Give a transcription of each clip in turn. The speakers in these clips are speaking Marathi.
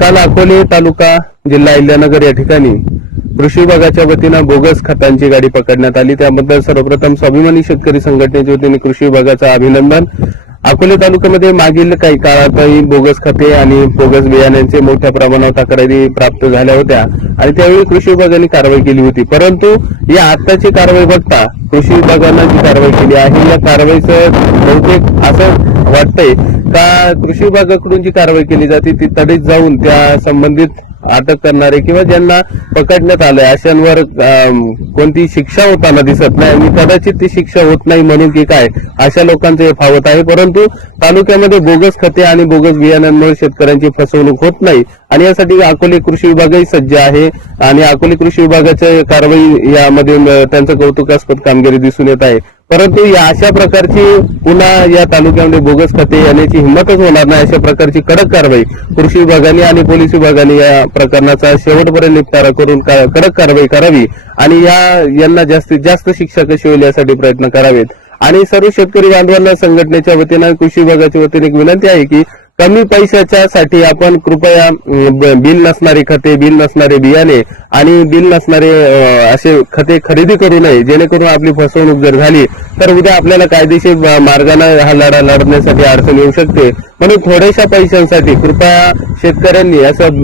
काल अकोले तालुका जिल्हा अहिल्यानगर या ठिकाणी कृषी विभागाच्या वतीनं बोगस खतांची गाडी पकडण्यात आली। त्याबद्दल सर्वप्रथम स्वाभिमानी शेतकरी संघटनेच्या वतीने कृषी विभागाचं अभिनंदन। अकोले तालुक्यामध्ये मागील काही काळातही बोगस खते आणि बोगस बियाण्यांचे मोठ्या प्रमाणावर तक्रारी प्राप्त झाल्या होत्या आणि त्यावेळी कृषी विभागाने कारवाई केली होती। परंतु या आताची कारवाई बघता कृषी विभागानं जी कारवाई केली आहे या कारवाईचं बहुतेक असं वाटतंय का कृषी विभागाकडून जी कारवाई केली जाते ती तडीत जाऊन त्या संबंधित अटक करणारे किंवा ज्यांना पकडण्यात आलंय अशांवर कोणती शिक्षा होताना दिसत नाही आणि कदाचित ती शिक्षा होत नाही म्हणून की काय अशा लोकांचं हे फावत आहे। परंतु तालुक्यामध्ये बोगस खते आणि बोगस बियाण्यांमुळे शेतकऱ्यांची फसवणूक होत नाही आणि यासाठी अकोले कृषी विभागही सज्ज आहे आणि अकोले कृषी विभागाच्या कारवाई यामध्ये त्यांचं कौतुकास्पद कामगिरी दिसून येत आहे। परंतु या अशा प्रकारची पुन्हा या तालुक्यामध्ये बोगस खते येण्याची हिंमतच होणार नाही। अशा प्रकारची कडक कारवाई कृषी विभागाने आणि पोलीस विभागाने या प्रकरणाचा शेवटपर्यंत निपटारा करून कडक कारवाई करावी आणि यांना जास्तीत जास्त शिक्षा कशी होईल यासाठी प्रयत्न करावेत। आणि सर्व शेतकरी बांधवांना संघटनेच्या वतीनं कृषी विभागाच्या वतीने एक विनंती आहे की कमी पैशाच्या साठी आपण कृपया बिल नसणारी खते, बिल नसणारे बियाणे आणि बिल नसणारे असे खते खरेदी करू नये, जेणेकरून आपली फसवणूक जर झाली तर उद्या आपल्याला कायदेशीर मार्गाने हा लढा लढण्यासाठी अडचण येऊ शकते। म्हणून थोड्याशा पैशांसाठी कृपया शेतकऱ्यांनी असं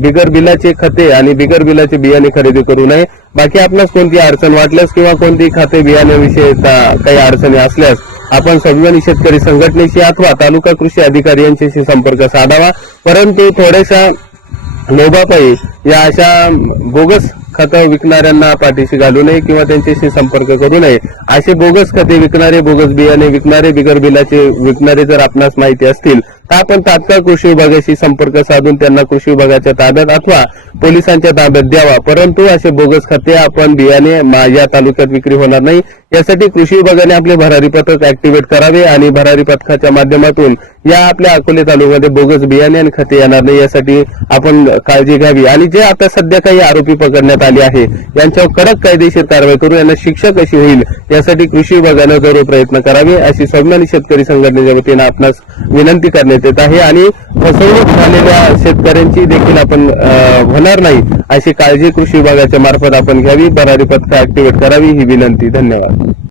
बिगर बिलाचे खते आणि बिगर बिलाचे बियाणे खरेदी करू नये। बाकी आपणास कोणती अडचण वाटल्यास किंवा कोणती खते बियाण्याविषयी काही अडचणी असल्यास आपण स्वाभिमानी शेतकरी संघटनेशी अथवा तालुका कृषी अधिकारी यांच्याशी संपर्क साधावा। परंतु थोड्याशा लोभापायी या अशा बोगस खतं विकणाऱ्यांना पाठीशी घालू नये किंवा त्यांच्याशी संपर्क करू नये। असे बोगस खते विकणारे, बोगस बियाणे विकणारे, बिगर बिलाचे विकणारे जर आपणास माहिती असतील तर आपण तात्काळ कृषी विभागाशी संपर्क साधून त्यांना कृषी विभागाच्या ताब्यात अथवा पोलिसांच्या ताब्यात द्यावा। परंतु असे बोगस खते आपण बियाणे या तालुक्यात विक्री होणार नाही यासाठी कृषी विभागाने आपले भरारी पथक ऍक्टिव्हेट करावे आणि भरारी पथकाच्या माध्यमातून या आपल्या अकोले तालुक्यामध्ये बोगस बियाणे आणि खते येणार नाही यासाठी आपण काळजी घ्यावी। आणि जे आता सध्या काही आरोपी पकडण्यात आले आहे यांच्यावर कडक कायदेशीर कारवाई करून यांना शिक्षा कशी होईल यासाठी कृषी विभागाने जरूर प्रयत्न करावे अशी स्वाभिमानी शेतकरी संघटनेच्या वतीने आपणास विनंती करण्यात येत आहे। आणि फसवणूक झालेल्या शेतकऱ्यांची देखील आपण होणार नाही अशी काळजी कृषी विभागाच्या मार्फत आपण घ्यावी, भरारी पथक ऍक्टिव्हेट करावी ही विनंती। धन्यवाद।